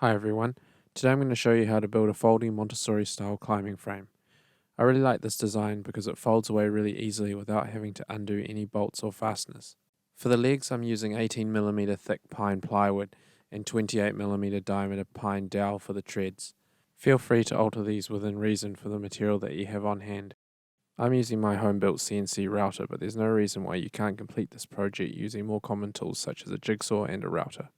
Hi everyone, today I'm going to show you how to build a folding Montessori style climbing frame. I really like this design because it folds away really easily without having to undo any bolts or fasteners. For the legs I'm using 18mm thick pine plywood and 28mm diameter pine dowel for the treads. Feel free to alter these within reason for the material that you have on hand. I'm using my home built CNC router, but there's no reason why you can't complete this project using more common tools such as a jigsaw and a router.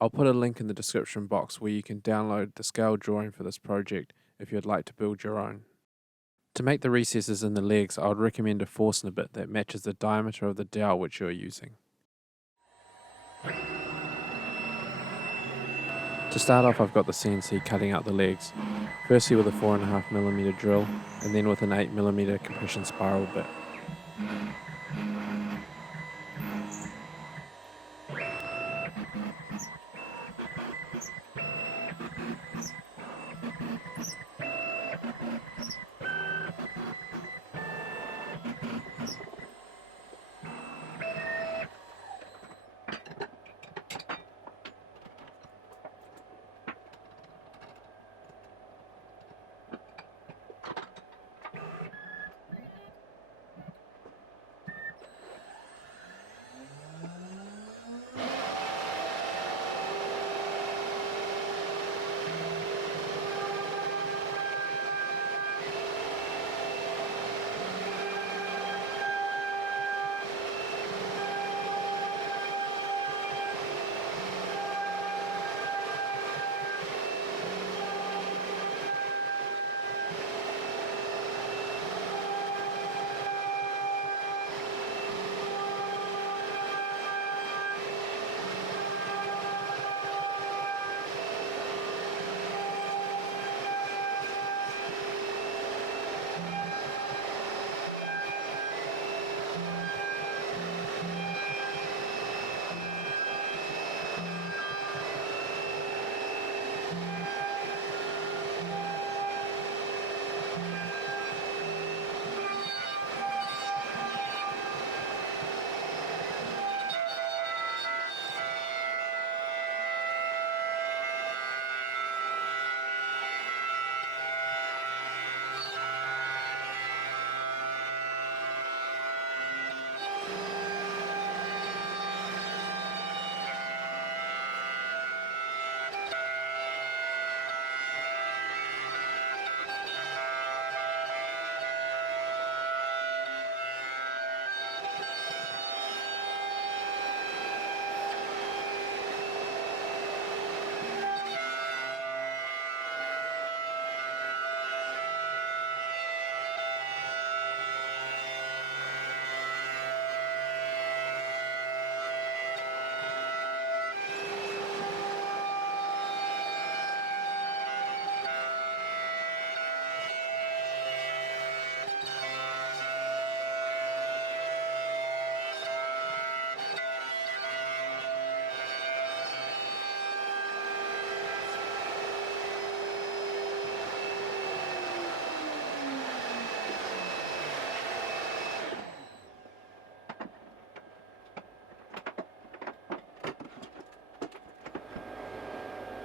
I'll put a link in the description box where you can download the scale drawing for this project if you'd like to build your own. To make the recesses in the legs, I would recommend a forstner bit that matches the diameter of the dowel which you are using. To start off, I've got the CNC cutting out the legs, firstly with a 4.5mm drill and then with an 8mm compression spiral bit.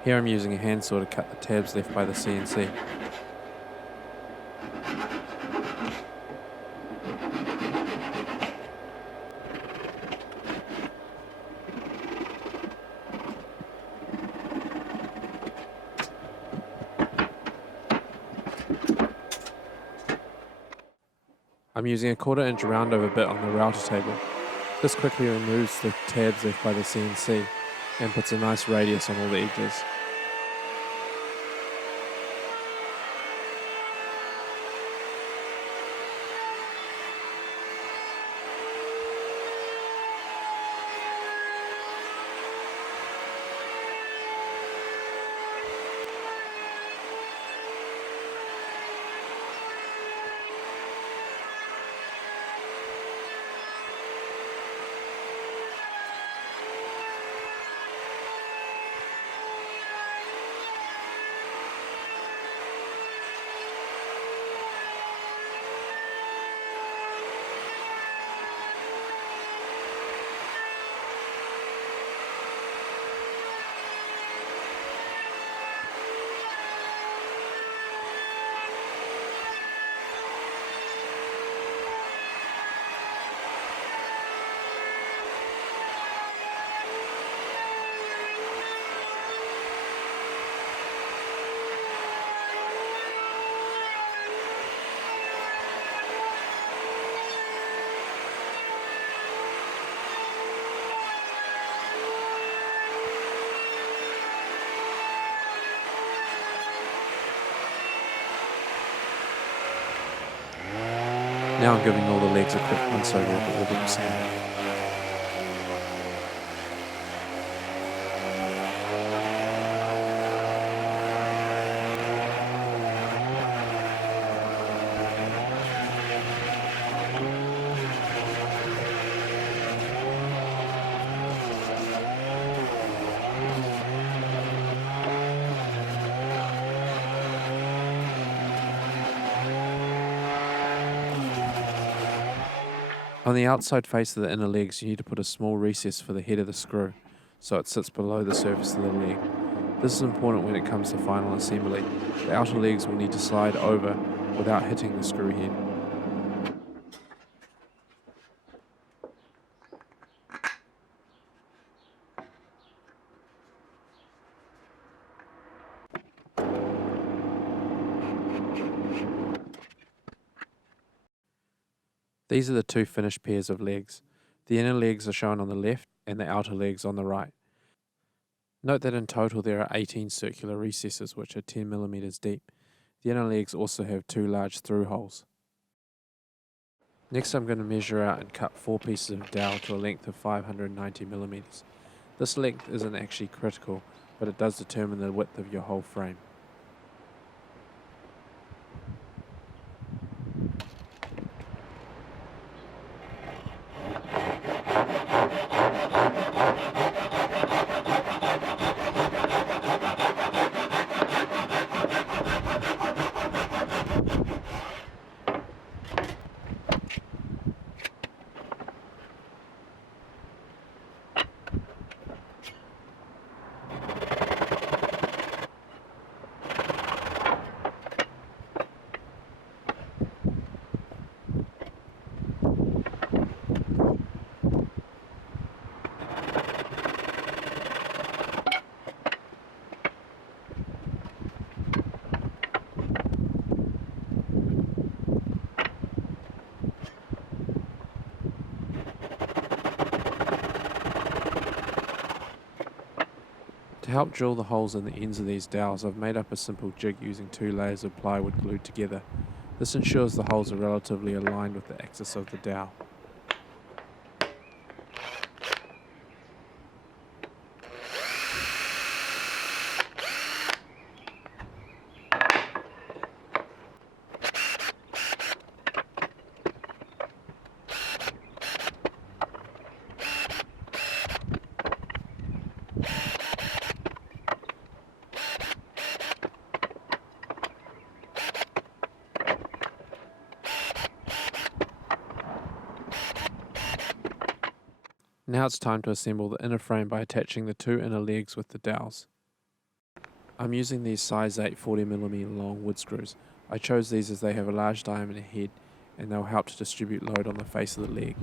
Here I'm using a handsaw to cut the tabs left by the CNC. I'm using a 1/4 inch roundover bit on the router table. This quickly removes the tabs left by the CNC and puts a nice radius on all the edges. Now I'm giving all the legs a quick once over with the orbital sander. On the outside face of the inner legs, you need to put a small recess for the head of the screw, so it sits below the surface of the leg. This is important when it comes to final assembly. The outer legs will need to slide over without hitting the screw head. These are the two finished pairs of legs. The inner legs are shown on the left and the outer legs on the right. Note that in total there are 18 circular recesses which are 10mm deep. The inner legs also have two large through holes. Next I'm going to measure out and cut 4 pieces of dowel to a length of 590mm. This length isn't actually critical, but it does determine the width of your whole frame. To help drill the holes in the ends of these dowels, I've made up a simple jig using 2 layers of plywood glued together. This ensures the holes are relatively aligned with the axis of the dowel. Now it's time to assemble the inner frame by attaching the 2 inner legs with the dowels. I'm using these size 8 40mm long wood screws. I chose these as they have a large diameter head and they'll help to distribute load on the face of the leg.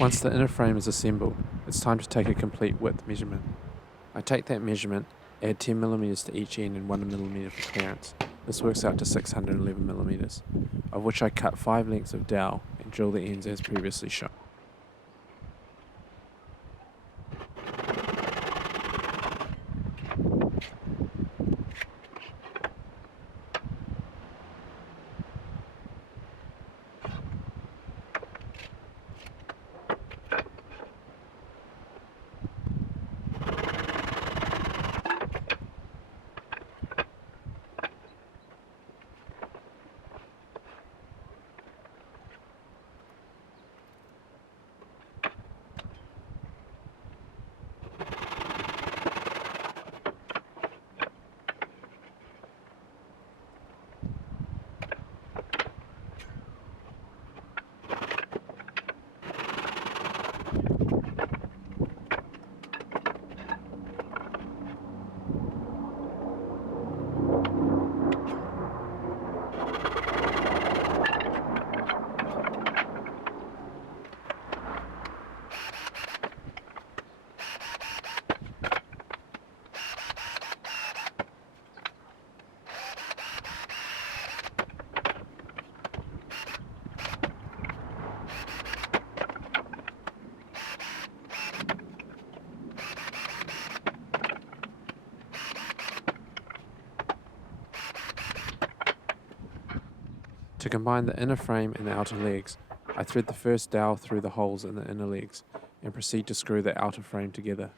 Once the inner frame is assembled, it's time to take a complete width measurement. I take that measurement, add 10mm to each end and 1mm for clearance. This works out to 611mm, of which I cut 5 lengths of dowel and drill the ends as previously shown. To combine the inner frame and the outer legs, I thread the first dowel through the holes in the inner legs and proceed to screw the outer frame together.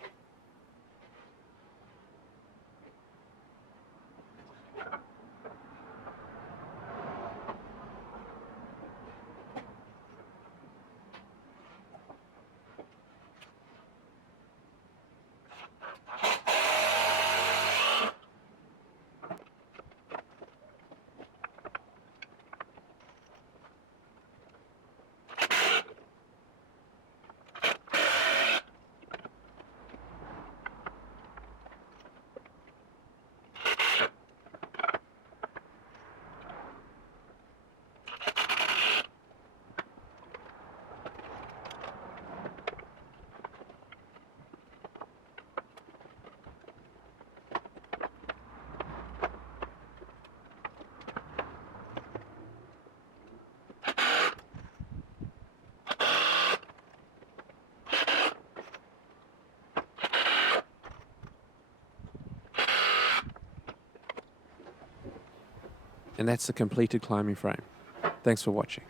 And that's the completed climbing frame. Thanks for watching.